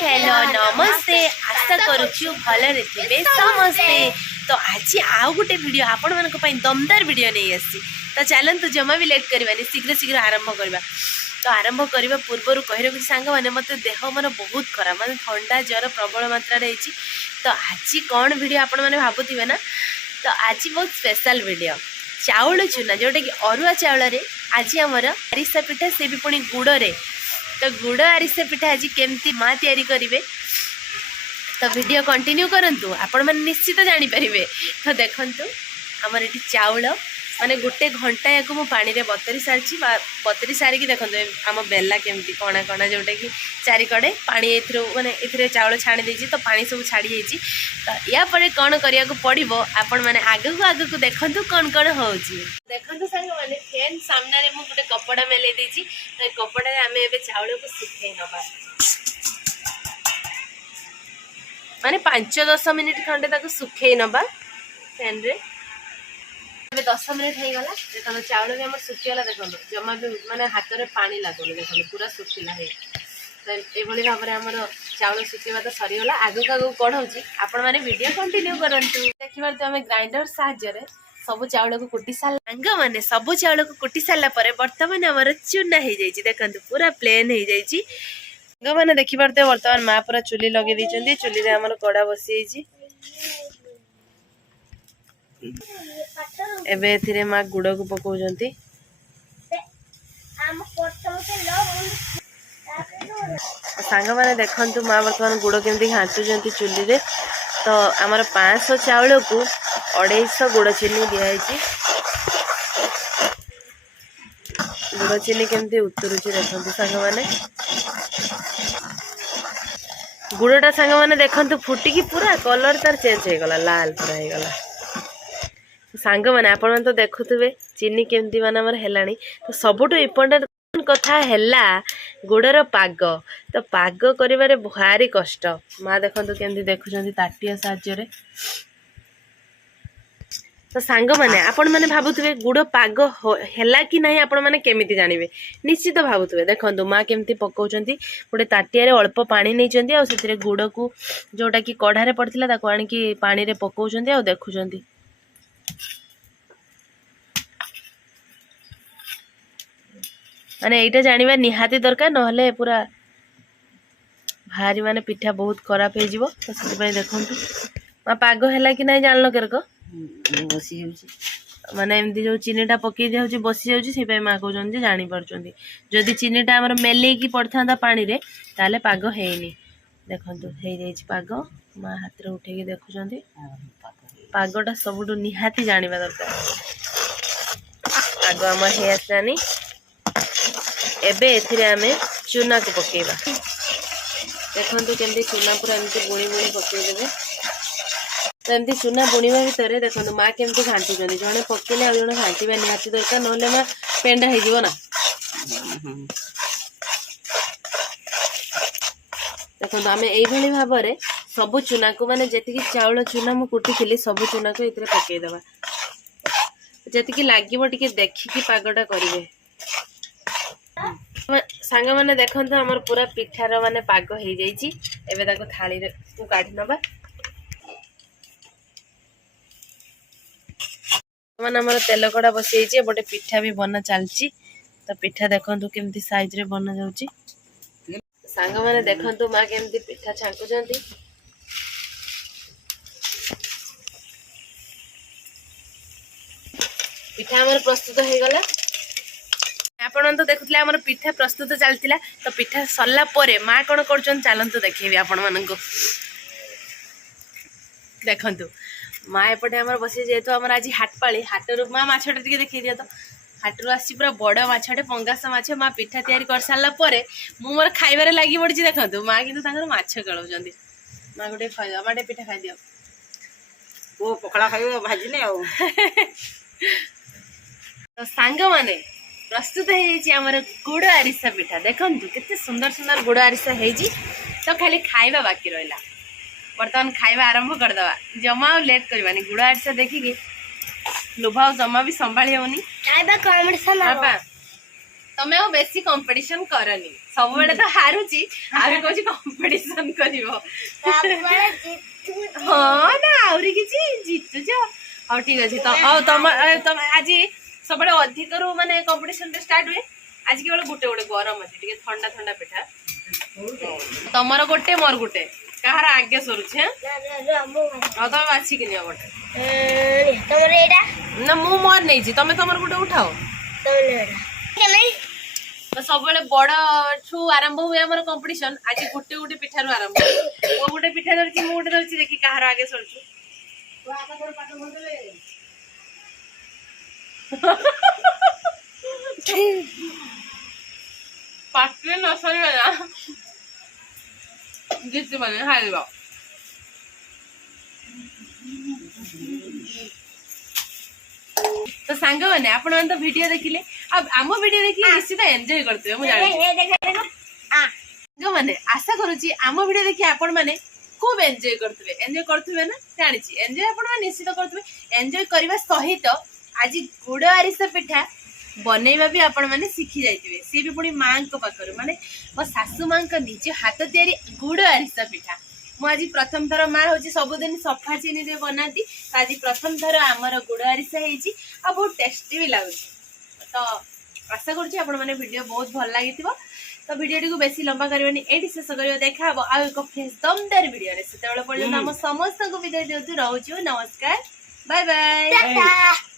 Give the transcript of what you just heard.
Hello नमस्ते आशा करुछु भलरे थिबे समस्ते। तो आज आउ गोटे वीडियो आपण मानक पई दमदार वीडियो नहीं आसी। तो चलंतु जमा भी लेट करबानी शीघ्र शीघ्र आरंभ करबा। तो आरंभ करबा पूर्व कहि रखि सांग माने मते देह मन बहुत खराब माने ठंडा ज्वर प्रबल मात्रा रे हिची। तो आज कोन वीडियो आपण माने भाबुथिबे ना। तो आज बहुत स्पेशल वीडियो चाउल चूना जोटा कि अरुआ चाउल रे आज हमर आरिसा पिठा से भी पुणी गुड़ रे। तो गुड़ आरिसा पिठा आज केमती माँ तैयारी करेंगे तो वीडियो कंटिन्यू करंतु आपण मन निश्चित जानी परिबे। तो देखंतु हमर एटी चाउल माने गोटे घंटा याको मु पानी रे बतरी सारछि बतरी सारिकी देखंतु आम बेला केमती कणा कणा जोटा कि चारि कड़े पानी एथरो माने एथरे चाउल छाणी देछि। तो पानी सब छाड़ी जाइछि। तो या परे कोन करिया को पड़िबो आपण माने आगु को देखंतु कोन कोन होउछि। देखंतु संग माने फैन सामने रे मु गोटे कपड़ा मेले देछि। तो कपड़ा रे आमे एबे चाउल को सुखै नबा माने 5-10 मिनिट खंडे ताको सुखै नबा फैन रे। 10 मिनिट हो गला देखो चाउल भी हमर सुखिगला देखो जमा भी माने हाथ रे पानी लागोनी देखो पूरा सुखिला है। तो ए भली भाबरे हमर चाउल सुखिबा तो सरी गला आगु कोन होची आपण माने वीडियो कंटिन्यू करंतु। देखिबार तो हमें ग्राइंडर साहाय्य रे सब चाउल को कुटी साल अंग माने सब चाउल को कुटी साला परे वर्तमान हमर चूना हे जाईची देखंतु पूरा प्लेन हे जाईची। अंग माने देखिबार तो वर्तमान मा पूरा चुली लगे दीचंदी चुली रे हमर कड़ा बसी जाईची। एबे एथिरे माँ गुड़ को पकाउछंती सांग माने देखंतु माँ वर्तमान गुड़ केमती घाटुचंती चुली रे। तो आमर 500 चाउल को 250 गुड़ चीनी दिखाई गुड़ चीनी केमती उतरुची देखंतु सांग माने गुड़टा सांग माने देखंतु फुटिकी पूरा कलर तार चेंज हो गला लाल पूरा हो गला। सांग माने आपण तो देखुथुबे चीनी केमती माने हमर हेलानी। तो सबुठो इम्पोर्टेंट कथा हैला गुड़र पाग। तो पाग करिवारे भारी कष्ट माँ देखंतु केमती देखुचंती ताटिया साहाय्य रे। तो सांग माने आपण माने भाबुथुबे गुड़ पाग हैला कि नाही आपण माने केमिति जानिबे निश्चित भाबुथुबे। देखंतु माँ केमती पकाउचंती गोटे ताटिया रे अल्प पानी नैचंती आ सेतिरे गुड़ को जोटा कि कढ़ा रे पड़थिला ताको आनी कि पानी रे पकाउचंती आ देखुचंती। माने एटा जानिबा निहाती दरकार नहले पूरा भारी माने पिठा बहुत खराब हे जिवो। तो सेति पय देखंतु मा पागो हैला कि नाही जानलो केरको बसी होउची माने एमदी जो चीनीटा पकई दे होउची बसी जाउची से पय मा कहउचन जे जानि परचंती जदी चीनीटा हमर मेले की पड़थांदा पानी रे ताले पागो हेइनी। देखंतु हे जाइची पागो मा हाथ रे उठेकी देखुचंती पागोटा सबुडु निहाती जानिबा दरकार। पागो हमर हे आसानी एबे एथिरे आमे चूना को पकेबा देखंतु केमती चूना पूरा एमती बुणी बुणी पकेई देबे। तो एमती चूना बुणीबा भितर देखंतु माँ केमती घांटुचंदी जणे पकेले आ जणे घांटीबा निहाती दरकार नहले माँ पेंडा हे जिवो ना। देखंतु आमे एई भली भाबरे सब चूना को माने जेतिकी चाउल चूना मु कुटीथिली सब चूना को इतरे पकेई देबा जेतिकी लागिबो टिके देखिकी पागटा करिवे। सांग माने देखंतु हमर पूरा पिठार माने पाग हे जाईची। एबे ताको थाली रे को काढी नबा माने हमर तेल कड़ा बसैची बटे पिठा भी बना चलची। तो पिठा देखंतु केमती साइज रे बना जाउची। सांग माने देखंतु मां केमती पिठा छांकुचंती पिठा हमर प्रस्तुत हे गला। आपण तो देखुतले हमर पिठा प्रस्तुत चलतिला। तो पिठा सरला परे माँ कोन करचन चलंतु देखिबे आपण माननको देखंतु माँ एपटे हमर बसी जेतो हमर आज हाटपाळी हाटरु माँ माछटे टिके देखि दिया। तो हाटरु आसी पूरा बड़ माछटे पंगास माछ माँ पिठा तयारी कर सारला परे मु मोर खाइबारे लागि पड़ची देखंतु माँ किंतु तांगर माछ गळौचंदी। माँ गोटे खाइ दियो माटे पिठा खाइ दियो ओ पखला खाइबो भाजिने आ तो सांग माने प्रस्तुत हो जाए गुड़ आरिसा पिठा देखंतु केते सुंदर सुंदर गुड़ आरिसा हो। तो खाली खाइबा बाकी रहा बर्तमान खाइबा आरंभ करदवा जमा लेट करबानी गुड़ आरिसा देखिकी लोभाव जमा भी संभाली होनी खाइबा कॉम्पिटिशन। तो तमे आ बेसी कंपटीशन करनी सब बेले तो हारुची आबे कहूची कंपटीशन करिवो हां ना आउरी किछि जीतु जो हां ठीक अछि तो आ तम आज सब बेले अधिक रो माने कंपटीशन स्टार्ट हुए आज केवल गुटे गुटे गरम अछि ठीक ठंडा ठंडा पिठा तमरो गोटे मोर गोटे कहार आगे सरुछ हैं आ तो बाछि कि नियो गोटे तमरे एटा ना मु मोर नै छी तमे तमर गोटे उठाओ तमरे एटा नहीं तो सब बेले बड़ ठू आरंभ हुए हमर कंपटीशन आज गुटे गुटे पिठा रो आरंभ वो गुटे पिठा धरछि मु गुटे धरछि देखि कहार आगे सरुछु तो आका तोर पाठ बोलले पाटले न सरीबा जितु माने हाइबा तो सांग माने आपण मन तो वीडियो देखिले अब आम वीडियो देखि निश्चित एन्जॉय करते मु जानि जो माने आशा करूची आम वीडियो देखि आपण माने खूब एन्जॉय करथुबे ना जानि छी एन्जॉय आपण माने निश्चित करथुबे एन्जॉय करबा सहित आज गुड़ आरिसा पिठा बनैबा भी आपण माने सीखी जाइतिबे से भी पुणी मां को पाखर माने मो सासू मां को निजे हाथ तयारी गुड़ आरिसा पिठा मु आज प्रथम थर मां होची सब दिन सफा चीनी दे बनाती आज प्रथम थर हमर गुड़ आरिसा हेची आ बहुत टेस्टी भी लागुची तो आशा करछि आपण माने वीडियो बहुत भल लागितिबो तो वीडियो को बेसी लंबा करबनी एडी शेष करियो देखा हबो आ एक फ्रेश दमदार वीडियो रे सेतेबेले पर्यंत हम समस्त को विदाय देउ रहउछु नमस्कार बाय बाय।